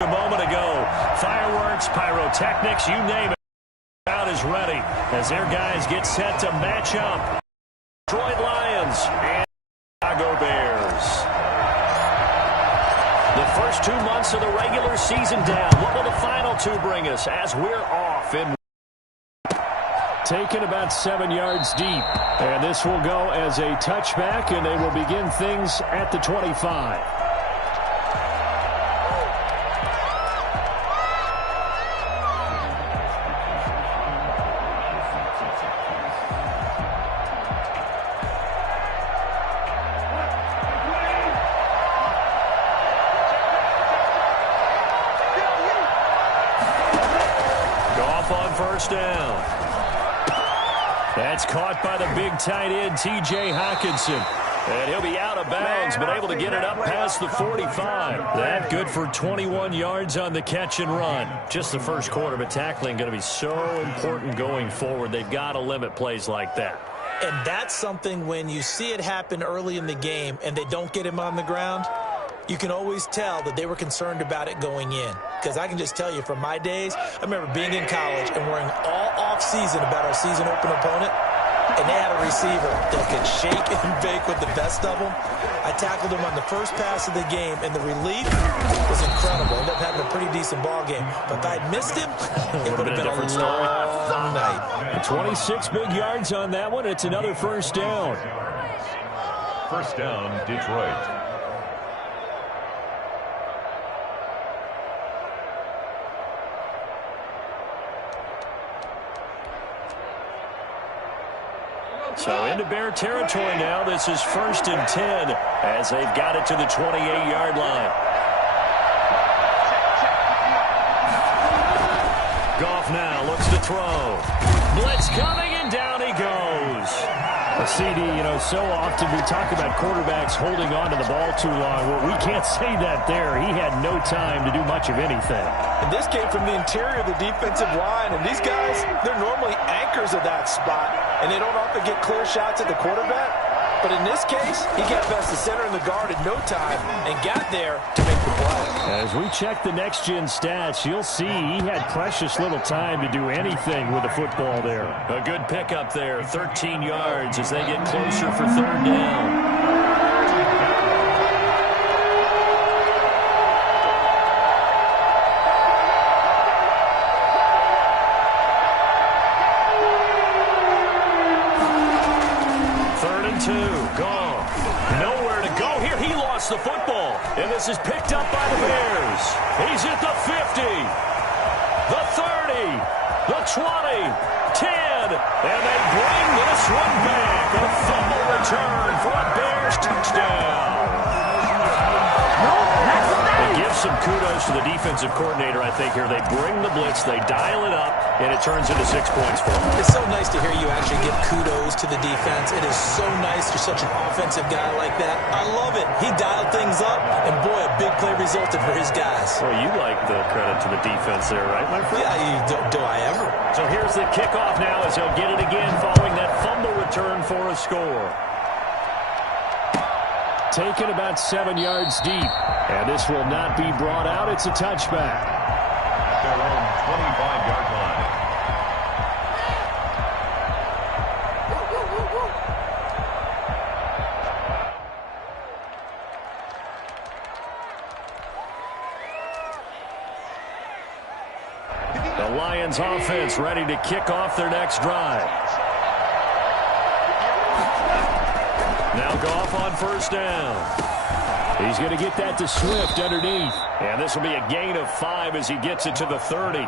A moment ago, fireworks, pyrotechnics, you name it. The crowd is ready as their guys get set to match up. Detroit Lions and Chicago Bears. The first 2 months of the regular season down. What will the final two bring us as we're off in? Taken about 7 yards deep. And this will go as a touchback, and they will begin things at the 25. Goff on first down. That's caught by the big tight end, T.J. Hockenson. And he'll be out of bounds, but able to get it up past the 45. That good for 21 yards on the catch and run. Just the first quarter, but tackling going to be so important going forward. They've got to limit plays like that. And that's something when you see it happen early in the game and they don't get him on the ground, you can always tell that they were concerned about it going in. Because I can just tell you from my days, I remember being in college and worrying all off-season about our season-open opponent, and they had a receiver that could shake and bake with the best of them. I tackled him on the first pass of the game, and the relief was incredible. Ended up having a pretty decent ball game. But if I'd missed him, it would have been a different long night. 26 big yards on that one. It's another first down. First down, Detroit. So into Bear territory now. This is 1st and 10 as they've got it to the 28-yard line. Goff now looks to throw. Blitz coming, and down he goes. A CD, so often we talk about quarterbacks holding on to the ball too long. Well, we can't say that there. He had no time to do much of anything. And this came from the interior of the defensive line. And these guys, they're normally anchors of that spot. And they don't often get clear shots at the quarterback. But in this case, he got past the center and the guard in no time and got there to make the play. As we check the next-gen stats, you'll see he had precious little time to do anything with the football there. A good pickup there, 13 yards as they get closer for 3rd down. Nowhere to go here. He lost the football. And this is picked up by the Bears. He's at the 50, the 30, the 20, 10. And they bring this one back. A fumble return for a Bears touchdown. It gives some kudos to the defensive coordinator, I think, here. They bring the blitz, they dial it up, and it turns into 6 points for them. It's so nice to hear you actually give kudos to the defense. It is so nice you're such an offensive guy like that. I love it. He dialed things up, and boy, a big play resulted for his guys. Well, you like the credit to the defense there, right, my friend? Yeah, do I ever? So here's the kickoff now as he'll get it again following that fumble return for a score. Taken about 7 yards deep, and this will not be brought out. It's a touchback. Their own 25-yard line. The Lions offense ready to kick off their next drive. Now Goff on first down. He's going to get that to Swift underneath. And this will be a gain of 5 as he gets it to the 30.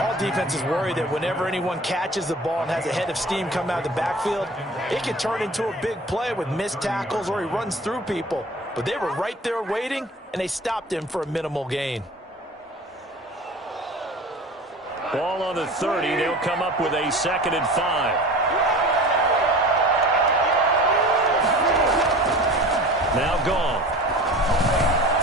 All defenses worry that whenever anyone catches the ball and has a head of steam come out of the backfield, it can turn into a big play with missed tackles or he runs through people. But they were right there waiting, and they stopped him for a minimal gain. Ball on the 30. They'll come up with a 2nd and 5. Now Goff.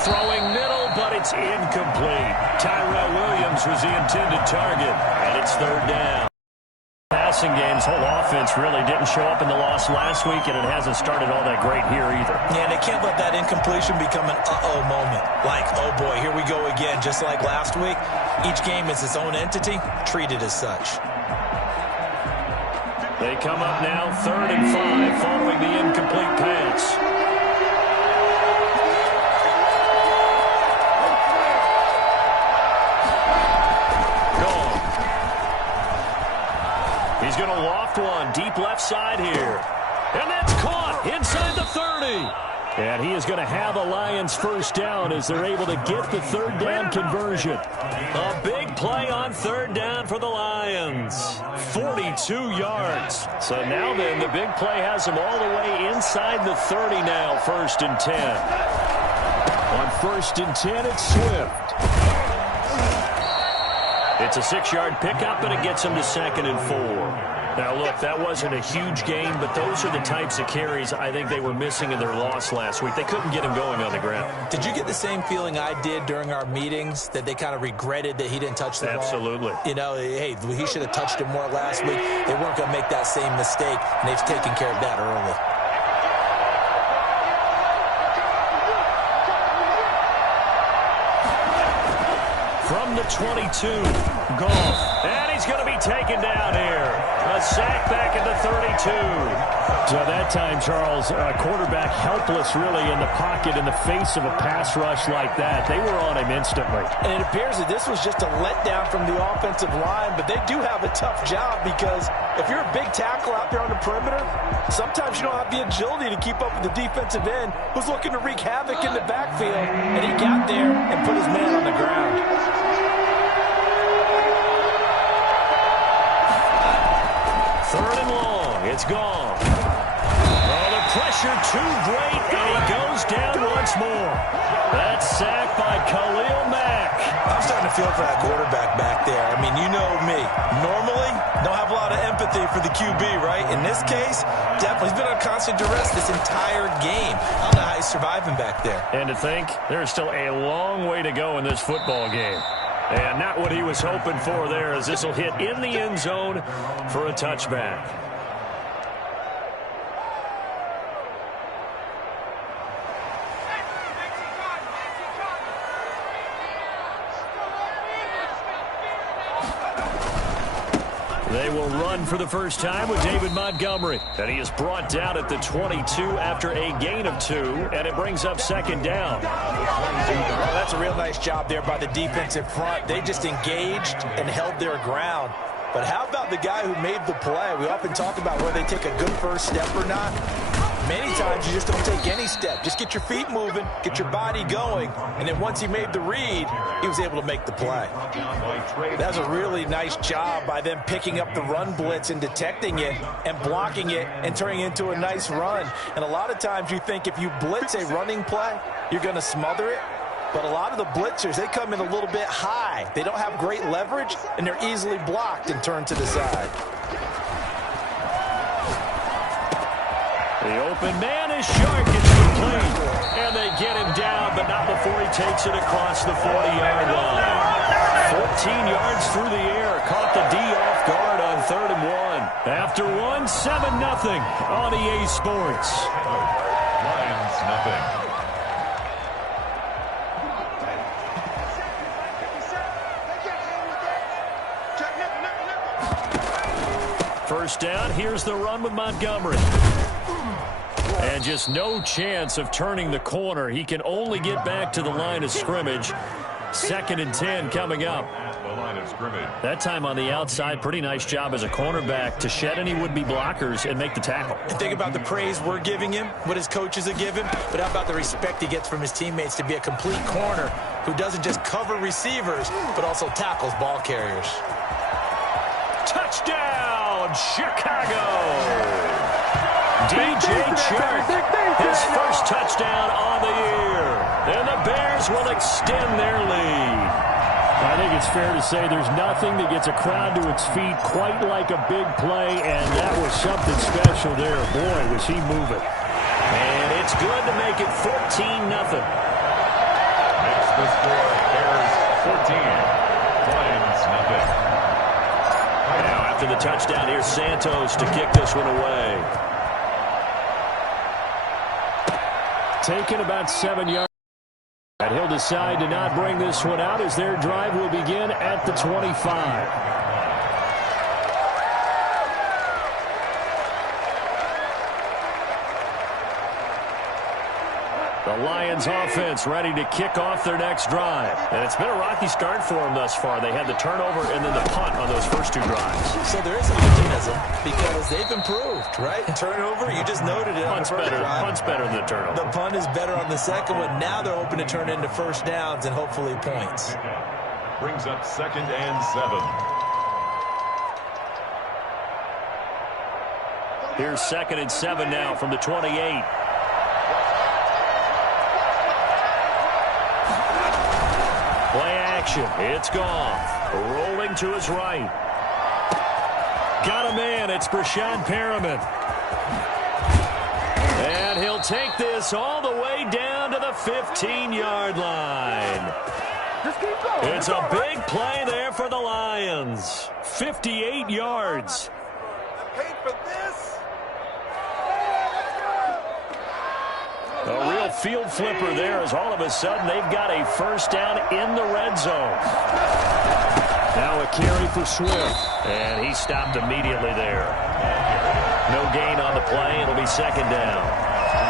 Throwing middle, but it's incomplete. Tyrell Williams was the intended target, and it's 3rd down. Pass passing game. His whole offense really didn't show up in the loss last week, and it hasn't started all that great here either. Yeah, they can't let that incompletion become an uh-oh moment. Like, oh boy, here we go again. Just like last week, each game is its own entity, treated as such. They come up now 3rd and 5 following the incomplete pass. He's going to loft one deep left side here. And that's caught inside the 30. And he is going to have a Lions first down as they're able to get the 3rd down conversion. A big play on 3rd down for the Lions. 42 yards. So now then, the big play has him all the way inside the 30 now, 1st and 10. On 1st and 10, it's Swift. It's a 6-yard pickup, and it gets him to 2nd and 4. Now, look, that wasn't a huge game, but those are the types of carries I think they were missing in their loss last week. They couldn't get him going on the ground. Did you get the same feeling I did during our meetings, that they kind of regretted that he didn't touch the ball? Absolutely. You know, hey, he should have touched it more last week. They weren't going to make that same mistake, and they've taken care of that early. From the 22, Goff. And he's going to be taken down here. A sack back at the 32. So that time, Charles, quarterback helpless really in the pocket in the face of a pass rush like that. They were on him instantly. And it appears that this was just a letdown from the offensive line, but they do have a tough job because if you're a big tackle out there on the perimeter, sometimes you don't have the agility to keep up with the defensive end who's looking to wreak havoc in the backfield, and he got there and put his man on the ground. Third and long. It's gone. Oh, the pressure too great, and he goes down once more. That sack by Khalil Mack. I'm starting to feel for that quarterback back there. I mean, you know me. Normally, don't have a lot of empathy for the QB, right? In this case, definitely. He's been on constant duress this entire game. I don't know how he's surviving back there. And to think, there's still a long way to go in this football game. And not what he was hoping for there, as this will hit in the end zone for a touchback. They will run for the first time with David Montgomery. And he is brought down at the 22 after a gain of 2, and it brings up 2nd down. Well, that's a real nice job there by the defensive front. They just engaged and held their ground. But how about the guy who made the play? We often talk about whether they take a good first step or not. Many times you just don't take any step. Just get your feet moving, get your body going, and then once he made the read, he was able to make the play. That was a really nice job by them picking up the run blitz and detecting it and blocking it and turning it into a nice run. And a lot of times you think if you blitz a running play, you're going to smother it. But a lot of the blitzers, they come in a little bit high. They don't have great leverage, and they're easily blocked and turned to the side. The open man is short. It's complete. And they get him down, but not before he takes it across the 40-yard line. 14 yards through the air. Caught the D off guard on 3rd and 1. After 1, 7-0 on EA Sports. Lions, nothing. First down, here's the run with Montgomery. And just no chance of turning the corner. He can only get back to the line of scrimmage. 2nd and 10 coming up. The line of scrimmage. That time on the outside, pretty nice job as a cornerback to shed any would-be blockers and make the tackle. And think about the praise we're giving him, what his coaches are giving, but how about the respect he gets from his teammates to be a complete corner who doesn't just cover receivers, but also tackles ball carriers. Touchdown, Chicago! DJ Chark, his first touchdown on the year. And the Bears will extend their lead. I think it's fair to say there's nothing that gets a crowd to its feet quite like a big play, and that was something special there. Boy, was he moving. And it's good to make it 14-0. Makes the score Bears 14. Lions, nothing. Now, after the the touchdown. Here's Santos to kick this one away. Taking about 7 yards. And he'll decide to not bring this one out as their drive will begin at the 25. The Lions offense ready to kick off their next drive. And it's been a rocky start for them thus far. They had the turnover and then the punt on those first 2 drives. So there is optimism because they've improved, right? Turnover, you just noted it on the first drive. Punt's better than the turnover. The punt is better on the second one. Now they're hoping to turn into first downs and hopefully points. Brings up 2nd and 7. Here's 2nd and 7 now from the 28. Play action. It's Goff. Rolling to his right. Got a man. It's Breshad Perriman. And he'll take this all the way down to the 15-yard line. It's a big play there for the Lions. 58 yards. A real field flipper there as all of a sudden they've got a first down in the red zone. Now a carry for Swift. And he stopped immediately there. No gain on the play. It'll be 2nd down.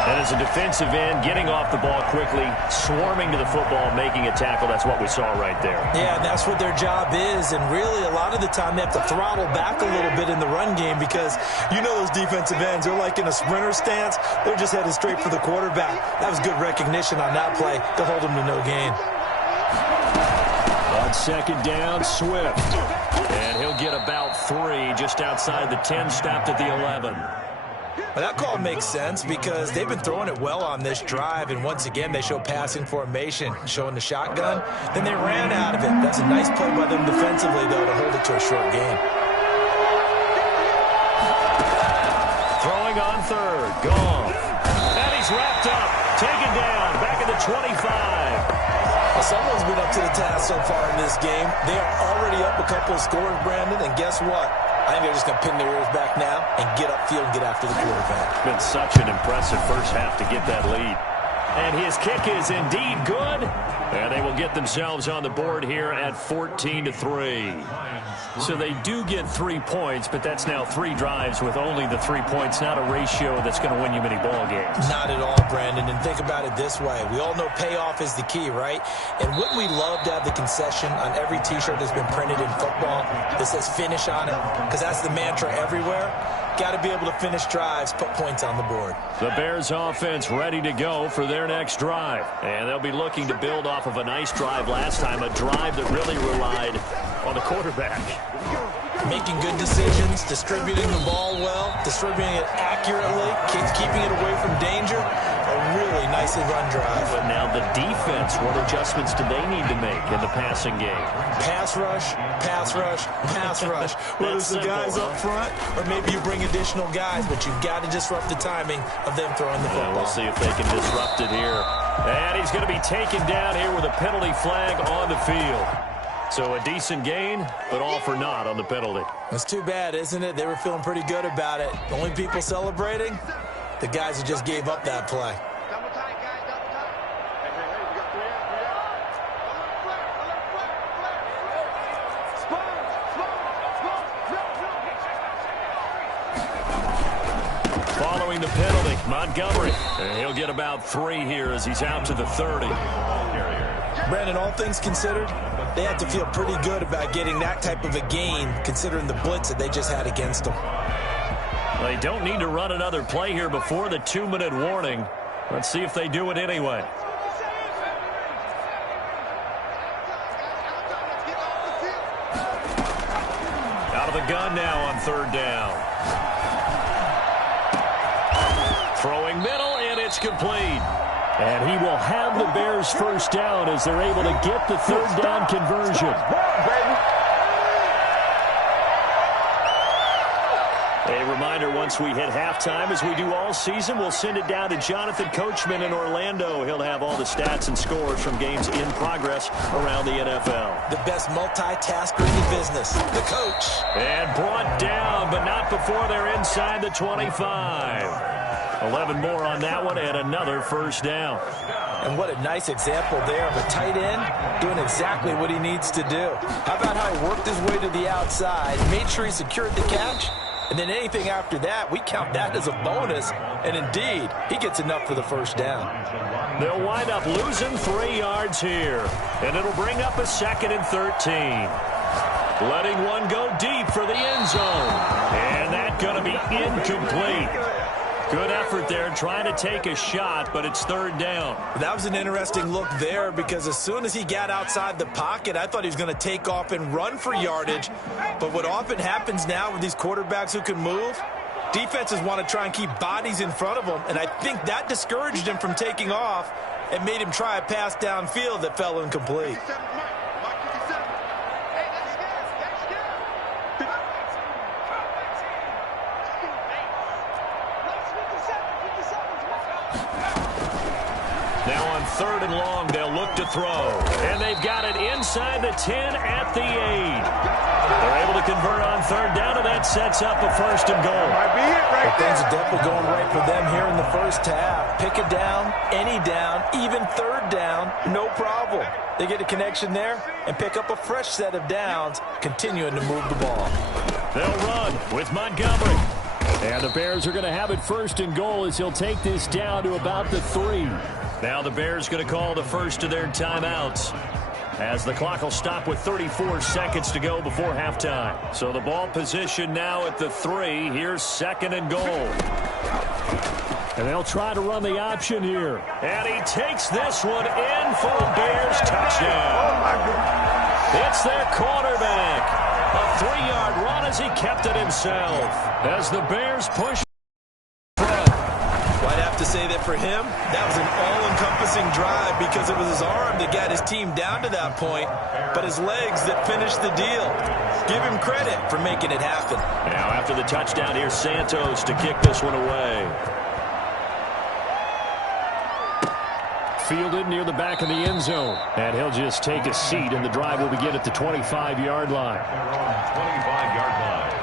And as a defensive end, getting off the ball quickly, swarming to the football, making a tackle, that's what we saw right there. Yeah, and that's what their job is. And really, a lot of the time, they have to throttle back a little bit in the run game because you know those defensive ends, they're like in a sprinter stance. They're just headed straight for the quarterback. That was good recognition on that play to hold them to no gain. On 2nd down, Swift. And he'll get about 3 just outside the 10, stopped at the 11. Well, that call makes sense because they've been throwing it well on this drive, and once again, they show passing formation, showing the shotgun. Then they ran out of it. That's a nice play by them defensively, though, to hold it to a short gain. Throwing on 3rd, Goff. And he's wrapped up, taken down, back at the 25. Well, someone's been up to the task so far in this game. They are already up a couple of scores, Brandon, and guess what? I think they're just going to pin their ears back now and get upfield and get after the quarterback. Been such an impressive first half to get that lead. And his kick is indeed good. And they will get themselves on the board here at 14-3. So they do get 3 points, but that's now 3 drives with only the 3 points, not a ratio that's going to win you many ball games. Not at all, Brandon. And think about it this way. We all know payoff is the key, right? And wouldn't we love to have the concession on every T-shirt that's been printed in football that says finish on it? Because that's the mantra everywhere. Got to be able to finish drives, put points on the board. The Bears offense ready to go for their next drive. And they'll be looking to build off of a nice drive last time, a drive that really relied on the quarterback. Making good decisions, distributing the ball well, distributing it accurately, keeping it away from danger. A really nicely run drive. But now the defense, what adjustments do they need to make in the passing game? Pass rush, pass rush, pass rush. Whether it's the guys up front or maybe you bring additional guys, but you've got to disrupt the timing of them throwing the football. We'll see if they can disrupt it here. And he's going to be taken down here with a penalty flag on the field. So a decent gain, but all for naught on the penalty. That's too bad, isn't it? They were feeling pretty good about it. The only people celebrating, the guys who just gave up that play. Following the penalty, Montgomery. And he'll get about 3 here as he's out to the 30. Brandon, all things considered, they have to feel pretty good about getting that type of a gain considering the blitz that they just had against them. They don't need to run another play here before the 2-minute warning. Let's see if they do it anyway. Out of the gun now on 3rd down. Throwing middle, and it's complete. And he will have the Bears first down as they're able to get the 3rd down conversion. A reminder, once we hit halftime, as we do all season, we'll send it down to Jonathan Coachman in Orlando. He'll have all the stats and scores from games in progress around the NFL. The best multitasker in the business, the coach. And brought down, but not before they're inside the 25. 11 more on that one, and another first down. And what a nice example there of a tight end doing exactly what he needs to do. How about how he worked his way to the outside, made sure he secured the catch, and then anything after that, we count that as a bonus. And indeed, he gets enough for the first down. They'll wind up losing 3 yards here, and it'll bring up a 2nd and 13. Letting one go deep for the end zone, and that's going to be incomplete. Good effort there trying to take a shot, but it's 3rd down. That was an interesting look there because as soon as he got outside the pocket, I thought he was going to take off and run for yardage. But what often happens now with these quarterbacks who can move, defenses want to try and keep bodies in front of them, and I think that discouraged him from taking off and made him try a pass downfield that fell incomplete. Now on 3rd and long, they'll look to throw. And they've got it inside the 10 at the 8. They're able to convert on 3rd down, and that sets up a 1st and goal. But things are definitely going right for them here in the first half. Pick a down, any down, even 3rd down, no problem. They get a connection there and pick up a fresh set of downs, continuing to move the ball. They'll run with Montgomery. And the Bears are going to have it 1st and goal as he'll take this down to about the 3. Now the Bears going to call the first of their timeouts, as the clock will stop with 34 seconds to go before halftime. So the ball position now at the 3. Here's 2nd and goal. And they'll try to run the option here. And he takes this one in for a Bears touchdown. It's their quarterback. A 3-yard run as he kept it himself. As the Bears push. I'd have to say that for him, that was an all-encompassing drive because it was his arm that got his team down to that point, but his legs that finished the deal. Give him credit for making it happen. Now after the touchdown, here's Santos to kick this one away. Fielded near the back of the end zone. And he'll just take a seat, and the drive will begin at the 25-yard line. They're on 25-yard line.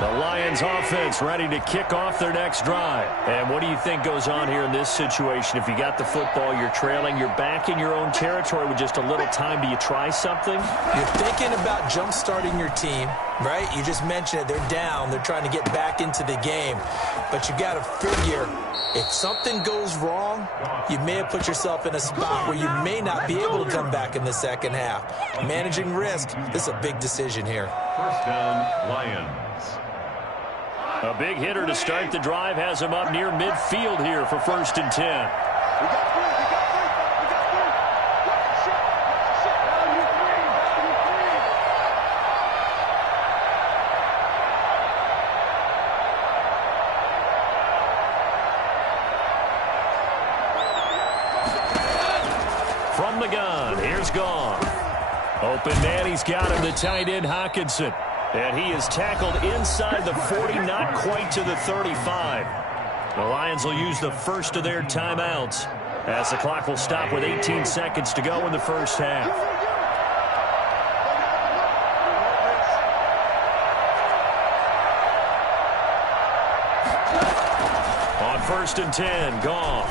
The Lions offense ready to kick off their next drive. And what do you think goes on here in this situation? If you got the football, you're trailing, you're back in your own territory with just a little time. Do you try something? You're thinking about jump-starting your team, right? You just mentioned it. They're down. They're trying to get back into the game. But you got to figure, if something goes wrong, you may have put yourself in a spot where you may not be able to come back in the second half. Managing risk, this is a big decision here. 1st down, Lions. A big hitter to start the drive has him up near midfield here for 1st and 10. From the gun, here's Goff. Open man, he's got him, the tight end Hockenson. And he is tackled inside the 40, not quite to the 35. The Lions will use the first of their timeouts as the clock will stop with 18 seconds to go in the first half. On 1st and 10, Goff.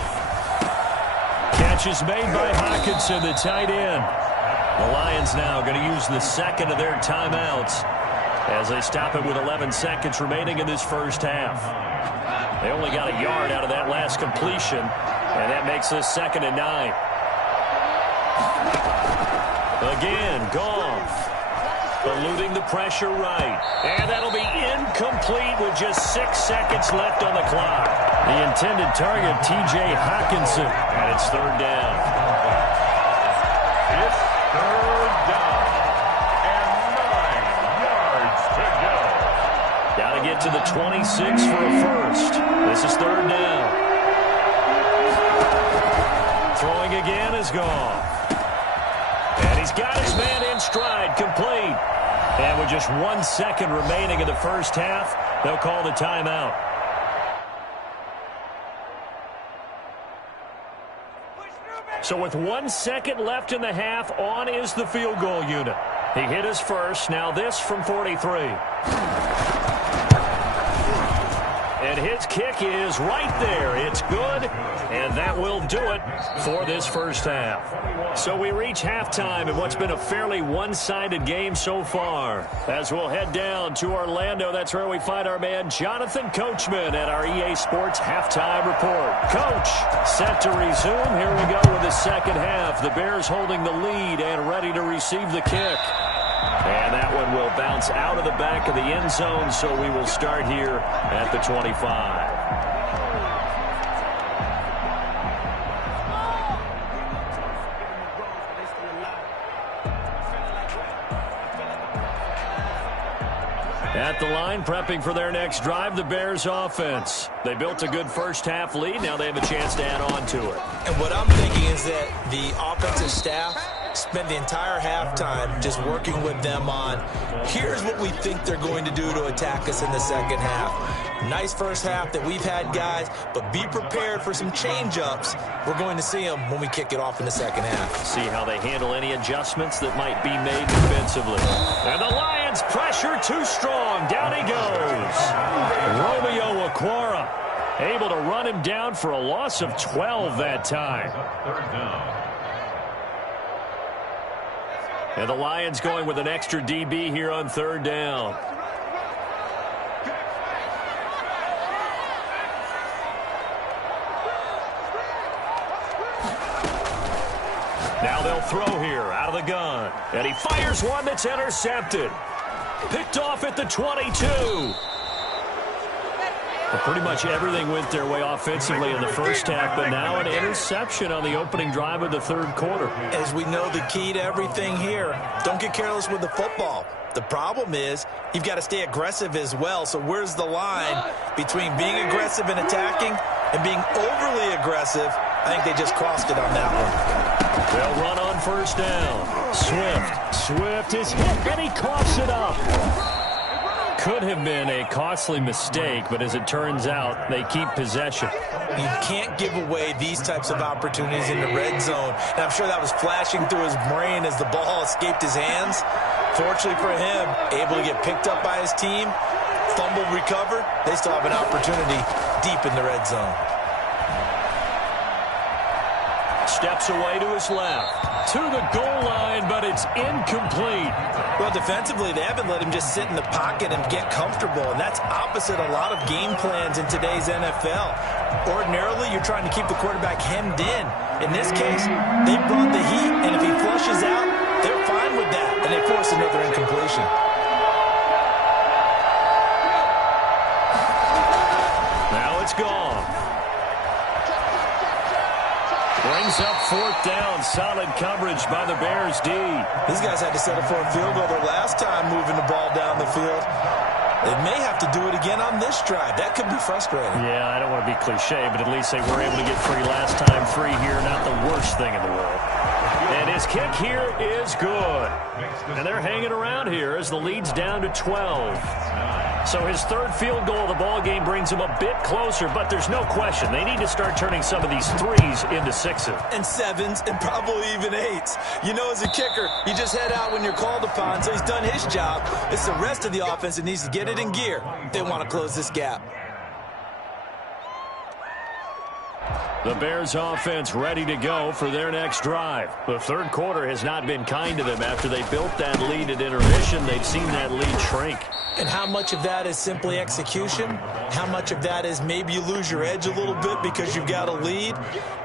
Catch is made by Hockenson, the tight end. The Lions now going to use the 2nd of their timeouts as they stop it with 11 seconds remaining in this first half. They only got a yard out of that last completion, and that makes this 2nd and 9. Again, Goff eluding the pressure right. And that'll be incomplete with just 6 seconds left on the clock. The intended target, T.J. Hockenson, and it's 3rd down. It's 3rd down and 9 yards to go. Got to get to the 26 for a first. This is 3rd down. Throwing again is Goff. And he's got his man in stride, complete. And with just 1 second remaining in the first half, they'll call the timeout. So with 1 second left in the half, on is the field goal unit. He hit his first. Now this from 43. And his kick is right there. It's good, and that will do it for this first half. So we reach halftime in what's been a fairly one-sided game so far. As we'll head down to Orlando, that's where we find our man Jonathan Coachman at our EA Sports Halftime Report. Coach, set to resume. Here we go with the second half. The Bears holding the lead and ready to receive the kick. And that one will bounce out of the back of the end zone, so we will start here at the 25. At the line, prepping for their next drive, the Bears offense. They built a good first half lead. Now they have a chance to add on to it. And what I'm thinking is that the offensive staff spent the entire halftime just working with them on, here's what we think they're going to do to attack us in the second half. Nice first half that we've had, guys, but be prepared for some change-ups. We're going to see them when we kick it off in the second half. See how they handle any adjustments that might be made defensively. And the Lions pressure too strong. Down he goes. Romeo Okwara able to run him down for a loss of 12 that time. Third down. And the Lions going with an extra DB here on third down. Now they'll throw here out of the gun. And he fires one that's intercepted. Picked off at the 22. Well, pretty much everything went their way offensively in the first half, but now an interception on the opening drive of the third quarter. As we know, the key to everything here, don't get careless with the football. The problem is you've got to stay aggressive as well. So where's the line between being aggressive and attacking and being overly aggressive? I think they just crossed it on that one. They'll run on first down. Swift is hit, and he coughs it up. Could have been a costly mistake, but as it turns out, they keep possession. You can't give away these types of opportunities in the red zone. And I'm sure that was flashing through his brain as the ball escaped his hands. Fortunately for him, able to get picked up by his team, fumble recovered. They still have an opportunity deep in the red zone. Steps away to his left. To the goal line, but it's incomplete. Well, defensively, they haven't let him just sit in the pocket and get comfortable, and that's opposite a lot of game plans in today's NFL. Ordinarily, you're trying to keep the quarterback hemmed in. In this case, they brought the heat, and if he flushes out, they're fine with that, and they force another incompletion. Now it's gone. Brings up fourth down. Solid coverage by the Bears D. These guys had to settle for a field goal their last time moving the ball down the field. They may have to do it again on this drive. That could be frustrating. Yeah, I don't want to be cliche, but at least they were able to get free last time. Free here, not the worst thing in the world. And his kick here is good. And they're hanging around here as the lead's down to 12. So his third field goal of the ball game brings him a bit closer, but there's no question they need to start turning some of these threes into sixes. And sevens and probably even eights. You know, as a kicker, you just head out when you're called upon, so he's done his job. It's the rest of the offense that needs to get it in gear if they want to close this gap. The Bears offense ready to go for their next drive. The third quarter has not been kind to them. After they built that lead at intermission, they've seen that lead shrink. And how much of that is simply execution? How much of that is maybe you lose your edge a little bit because you've got a lead?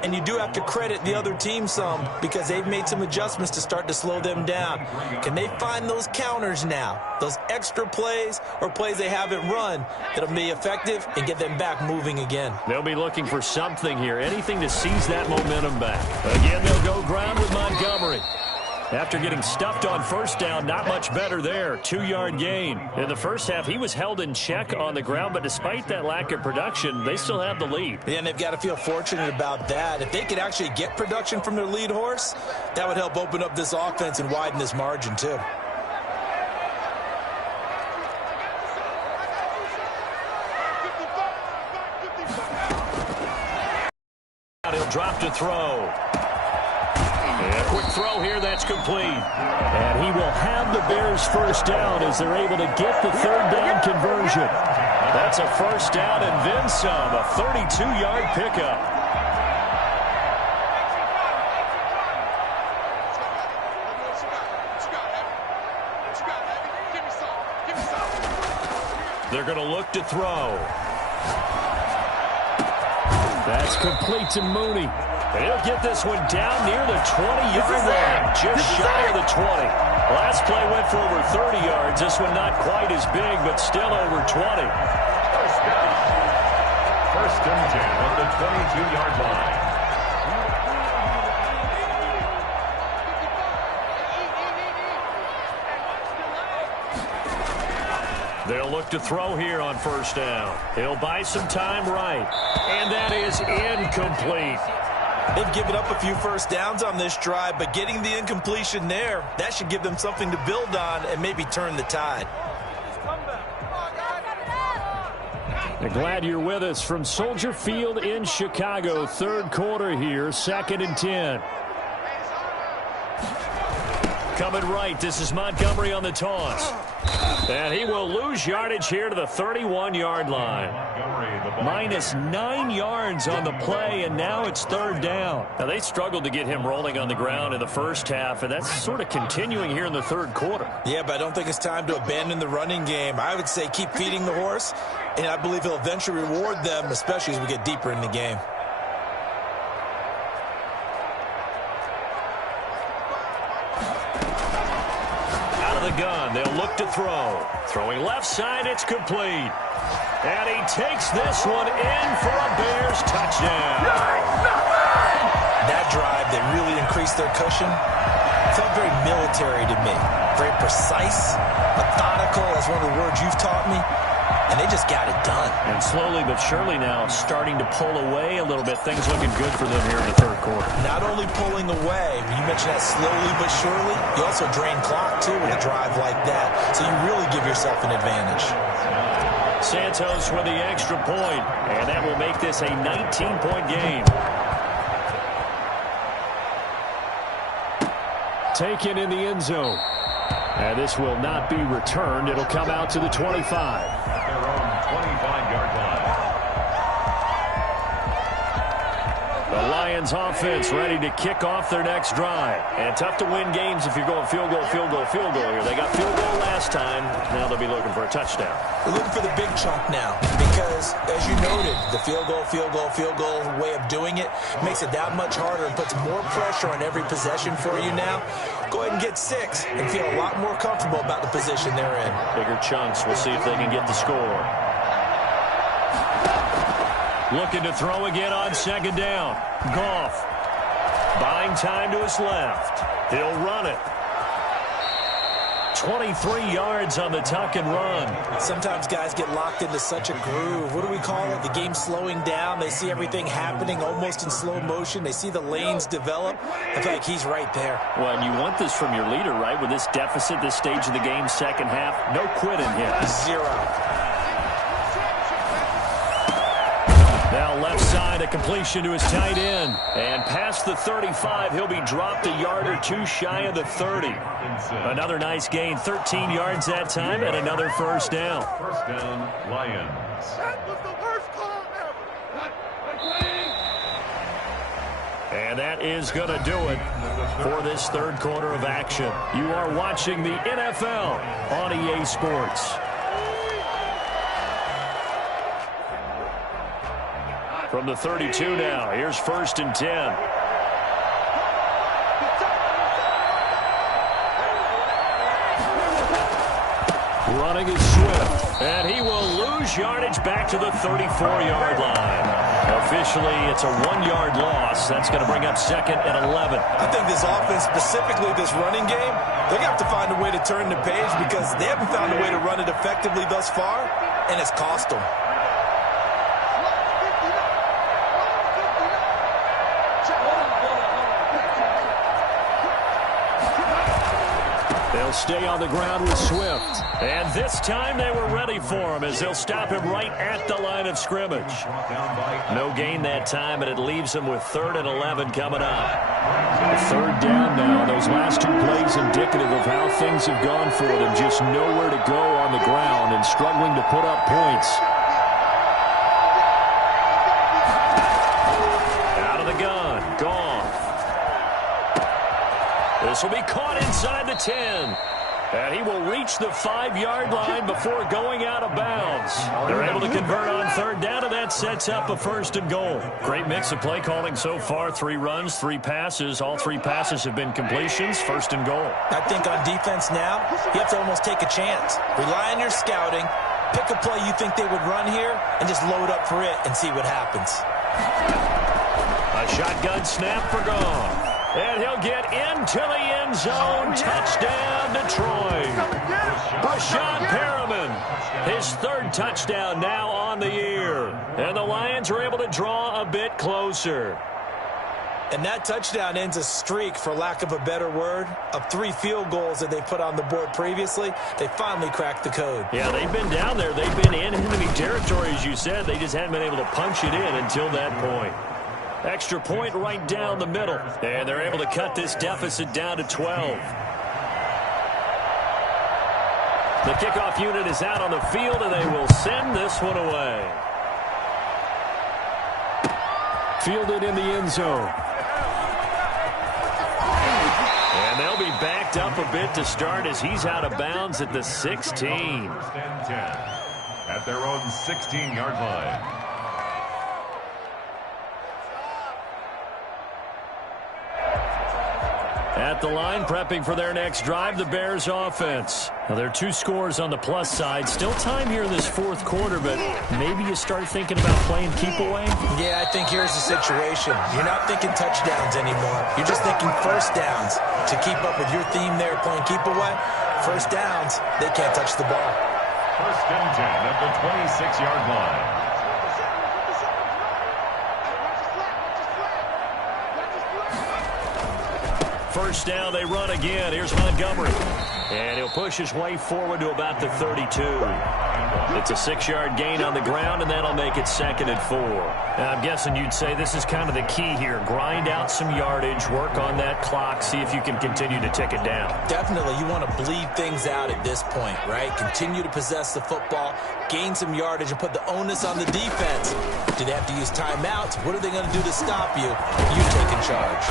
And you do have to credit the other team some because they've made some adjustments to start to slow them down. Can they find those counters now, those extra plays or plays they haven't run that'll be effective and get them back moving again? They'll be looking for something here, anything to seize that momentum back. Again, they'll go ground with Montgomery. After getting stuffed on first down, not much better there. 2-yard gain. In the first half, he was held in check on the ground, but despite that lack of production, they still have the lead. Yeah, and they've got to feel fortunate about that. If they could actually get production from their lead horse, that would help open up this offense and widen this margin too. drop to throw. And a quick throw here, that's complete. And he will have the Bears first down as they're able to get the third down conversion. That's a first down and then some, a 32-yard pickup. They're going to look to throw. That's complete to Mooney. And he'll get this one down near the 20-yard line, just shy of the 20. Last play went for over 30 yards. This one not quite as big, but still over 20. First down. First and 10 at the 22-yard line. They'll look to throw here on first down. He'll buy some time right. And that is incomplete. They've given up a few first downs on this drive, but getting the incompletion there, that should give them something to build on and maybe turn the tide. Glad you're with us from Soldier Field in Chicago. Third quarter here, 2nd and 10. Coming right, this is Montgomery on the toss. And he will lose yardage here to the 31-yard line. Minus 9 yards on the play, and now it's third down. Now, they struggled to get him rolling on the ground in the first half, and that's sort of continuing here in the third quarter. Yeah, but I don't think it's time to abandon the running game. I would say keep feeding the horse, and I believe he'll eventually reward them, especially as we get deeper in the game. Gun. They'll look to throw. Throwing left side, it's complete. And he takes this one in for a Bears touchdown. That drive, they really increased their cushion. Felt very military to me. Very precise, methodical, that's one of the words you've taught me. And they just got it done. And slowly but surely now starting to pull away a little bit. Things looking good for them here in the third quarter. Not only pulling away, you mentioned that slowly but surely, you also drain clock too with a drive like that. So you really give yourself an advantage. Santos with the extra point, and that will make this a 19-point game. Taken in the end zone. And this will not be returned. It'll come out to the 25. At their own 25-yard line. The Lions offense ready to kick off their next drive. And tough to win games if you're going field goal, field goal, field goal here. They got field goal last time. Now they'll be looking for a touchdown. They're looking for the big chunk now because, as you noted, the field goal, field goal, field goal way of doing it makes it that much harder and puts more pressure on every possession for you now. Go ahead and get 6 and feel a lot more comfortable about the position they're in. Bigger chunks. We'll see if they can get the score. Looking to throw again on second down. Goff buying time to his left. He'll run it. 23 yards on the tuck and run. Sometimes guys get locked into such a groove. What do we call it? The game slowing down. They see everything happening almost in slow motion. They see the lanes develop. I feel like he's right there. Well, and you want this from your leader, right? With this deficit, this stage of the game, second half, no quitting here. 0. Now left side, a completion to his tight end. And past the 35, he'll be dropped a yard or two shy of the 30. Another nice gain, 13 yards that time, and another first down. First down, Lions. That was the worst call ever. And that is going to do it for this third quarter of action. You are watching the NFL on EA Sports. From the 32 now, here's 1st and 10. Running is Swift, and he will lose yardage back to the 34-yard line. Officially, it's a 1-yard loss. That's going to bring up 2nd and 11. I think this offense, specifically this running game, they're going to have to find a way to turn the page because they haven't found a way to run it effectively thus far, and it's cost them. They'll stay on the ground with Swift. And this time they were ready for him as they'll stop him right at the line of scrimmage. No gain that time, and it leaves him with 3rd and 11 coming up. 3rd down now. Those last 2 plays indicative of how things have gone for them. Just nowhere to go on the ground and struggling to put up points. Out of the gun. Goff. This will be caught inside the 10. And he will reach the 5-yard line before going out of bounds. They're able to convert on 3rd down, and that sets up a 1st and goal. Great mix of play calling so far. 3 runs, 3 passes. All 3 passes have been completions. 1st and goal. I think on defense now, you have to almost take a chance. Rely on your scouting. Pick a play you think they would run here, and just load up for it and see what happens. A shotgun snap for Goff. And he'll get into the end zone. Touchdown, Detroit. Breshad Perriman, his 3rd touchdown now on the year. And the Lions are able to draw a bit closer. And that touchdown ends a streak, for lack of a better word, of 3 field goals that they put on the board previously. They finally cracked the code. Yeah, they've been down there. They've been in enemy territory, as you said. They just hadn't been able to punch it in until that point. Extra point right down the middle. And they're able to cut this deficit down to 12. The kickoff unit is out on the field, and they will send this one away. Fielded in the end zone. And they'll be backed up a bit to start as he's out of bounds at the 16. 1st and 10 at their own 16-yard line. At the line, prepping for their next drive, the Bears offense. Now, there are 2 scores on the plus side. Still time here in this 4th quarter, but maybe you start thinking about playing keep away? Yeah, I think here's the situation. You're not thinking touchdowns anymore. You're just thinking 1st downs. To keep up with your theme there, playing keep away, 1st downs, they can't touch the ball. 1st and 10 at the 26-yard line. 1st down, they run again. Here's Montgomery. And he'll push his way forward to about the 32. It's a 6-yard gain on the ground, and that'll make it 2nd and 4. Now, I'm guessing you'd say this is kind of the key here. Grind out some yardage, work on that clock, see if you can continue to tick it down. Definitely, you want to bleed things out at this point, right? Continue to possess the football, gain some yardage, and put the onus on the defense. Do they have to use timeouts? What are they going to do to stop you? You take in charge.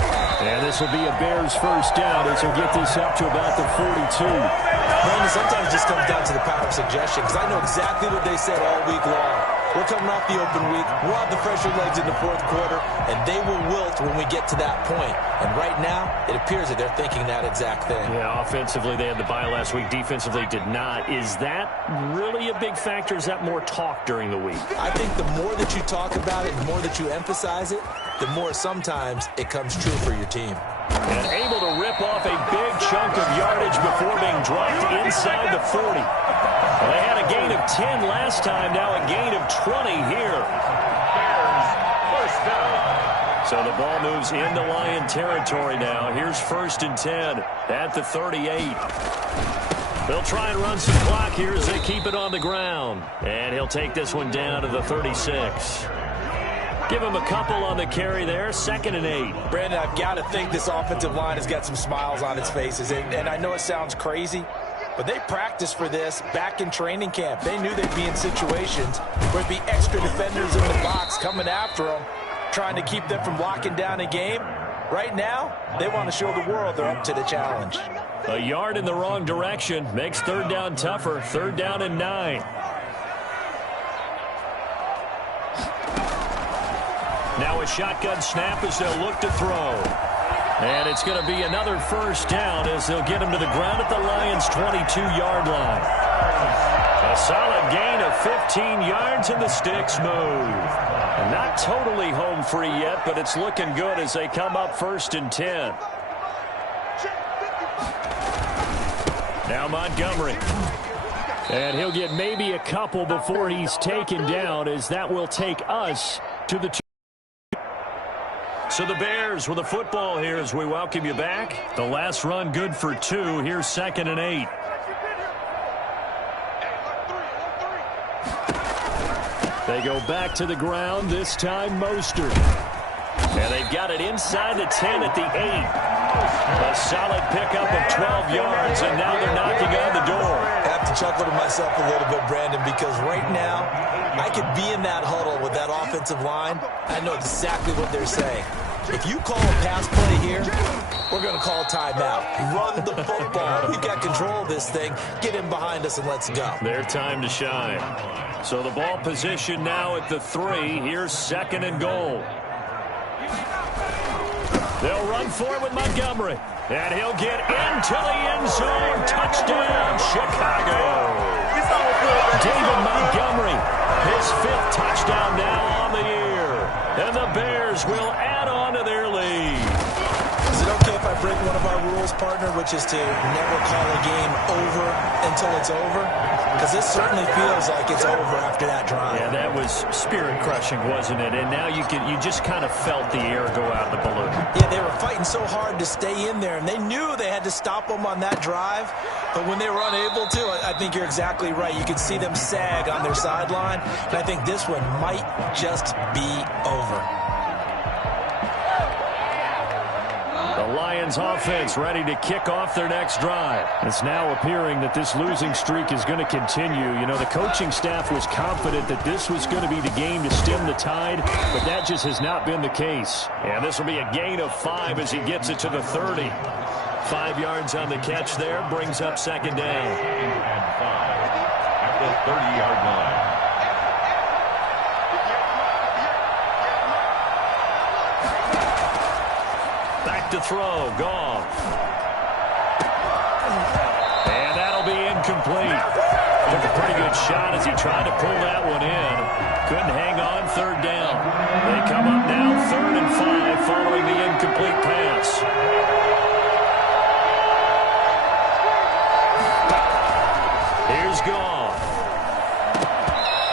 And this will be a Bears 1st down as he'll get this up to about the 42. Brandon, sometimes it just comes down to the power of suggestion, because I know exactly what they said all week long. We're coming off the open week. We'll have the fresher legs in the 4th quarter, and they will wilt when we get to that point. And right now, it appears that they're thinking that exact thing. Yeah, offensively, they had the bye last week. Defensively, did not. Is that really a big factor? Is that more talk during the week? I think the more that you talk about it, the more that you emphasize it, the more sometimes it comes true for your team. And able to rip off a big chunk of yardage before being dropped inside the 40. Well, they had a gain of 10 last time, now a gain of 20 here. Bears 1st down. So the ball moves into Lion territory now. Here's 1st and 10 at the 38. They'll try and run some clock here as they keep it on the ground. And he'll take this one down to the 36. Give him a couple on the carry there. 2nd and 8. Brandon, I've got to think this offensive line has got some smiles on its faces. And I know it sounds crazy, but they practiced for this back in training camp. They knew they'd be in situations where there'd be extra defenders in the box coming after them, trying to keep them from locking down a game. Right now, they want to show the world they're up to the challenge. A yard in the wrong direction makes 3rd down tougher. 3rd down and 9. Now a shotgun snap as they'll look to throw. And it's going to be another 1st down as they'll get him to the ground at the Lions' 22-yard line. A solid gain of 15 yards and the sticks move. And not totally home free yet, but it's looking good as they come up 1st and 10. Now Montgomery. And he'll get maybe a couple before he's taken down, as that will take us to the So the Bears with a football here as we welcome you back. The last run good for 2. Here's 2nd and 8. They go back to the ground, this time Mostert. And they've got it inside the 10 at the 8. A solid pickup of 12 yards, and now they're knocking on the door. I have to chuckle to myself a little bit, Brandon, because right now I could be in that huddle with that offensive line. I know exactly what they're saying. If you call a pass play here, we're going to call timeout. Run the football. We've got control of this thing. Get in behind us and let's go. Their time to shine. So the ball position now at the 3. Here's 2nd and goal. They'll run for it with Montgomery. And he'll get into the end zone. Touchdown, Chicago. David Montgomery, his 5th touchdown now on the year. And the Bears will add on to their lead. Is it okay if I break one of our rules, partner, which is to never call a game over until it's over? Because this certainly feels like it's over after that drive. Yeah, that was spirit-crushing, wasn't it? And now you just kind of felt the air go out the balloon. Yeah, they were fighting so hard to stay in there, and they knew they had to stop them on that drive. But when they were unable to, I think you're exactly right. You could see them sag on their sideline, and I think this one might just be over. The Lions offense ready to kick off their next drive. It's now appearing that this losing streak is going to continue. You know, the coaching staff was confident that this was going to be the game to stem the tide, but that just has not been the case. And this will be a gain of 5 as he gets it to the 30. 5 yards on the catch there, brings up 2nd down. And 5 at the 30-yard line. To throw, Goff. And that'll be incomplete. Took a pretty good shot as he tried to pull that one in. Couldn't hang on, 3rd down. They come up now, 3rd and 5 following the incomplete pass. Here's Goff.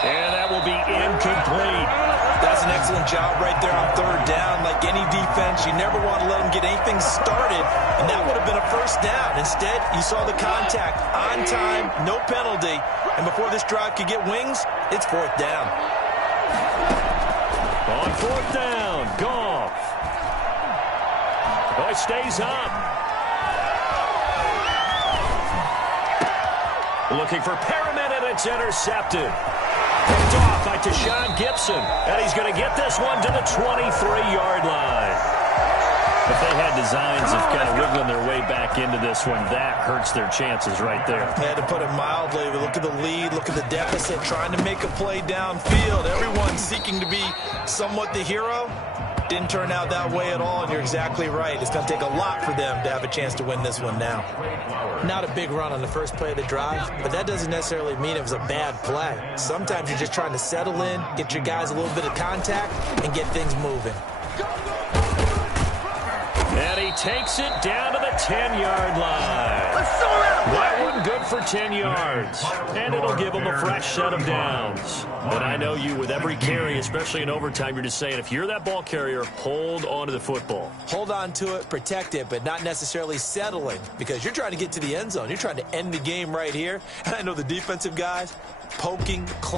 And that will be incomplete. That's an excellent job right there on 3rd down. Like any defense, you never want to let them get anything started, and that would have been a 1st down. Instead, you saw the contact on time, no penalty, and before this drive could get wings, it's 4th down. On 4th down, Goff. Boy stays up. Looking for Perriman, and it's intercepted. Picked off by Tashaun Gibson. And he's going to get this one to the 23-yard line. If they had designs of kind of wiggling their way back into this one, that hurts their chances right there. They had to put it mildly. Look at the lead. Look at the deficit. Trying to make a play downfield. Everyone seeking to be somewhat the hero. Didn't turn out that way at all, and you're exactly right. It's going to take a lot for them to have a chance to win this one now. Not a big run on the first play of the drive, but that doesn't necessarily mean it was a bad play. Sometimes you're just trying to settle in, get your guys a little bit of contact, and get things moving. And he takes it down to the 10-yard line. That one good for 10 yards. And it'll give him a fresh set of downs. But I know you, with every carry, especially in overtime, you're just saying, if you're that ball carrier, hold on to the football. Hold on to it, protect it, but not necessarily settling, because you're trying to get to the end zone. You're trying to end the game right here. And I know the defensive guys poking, clawing.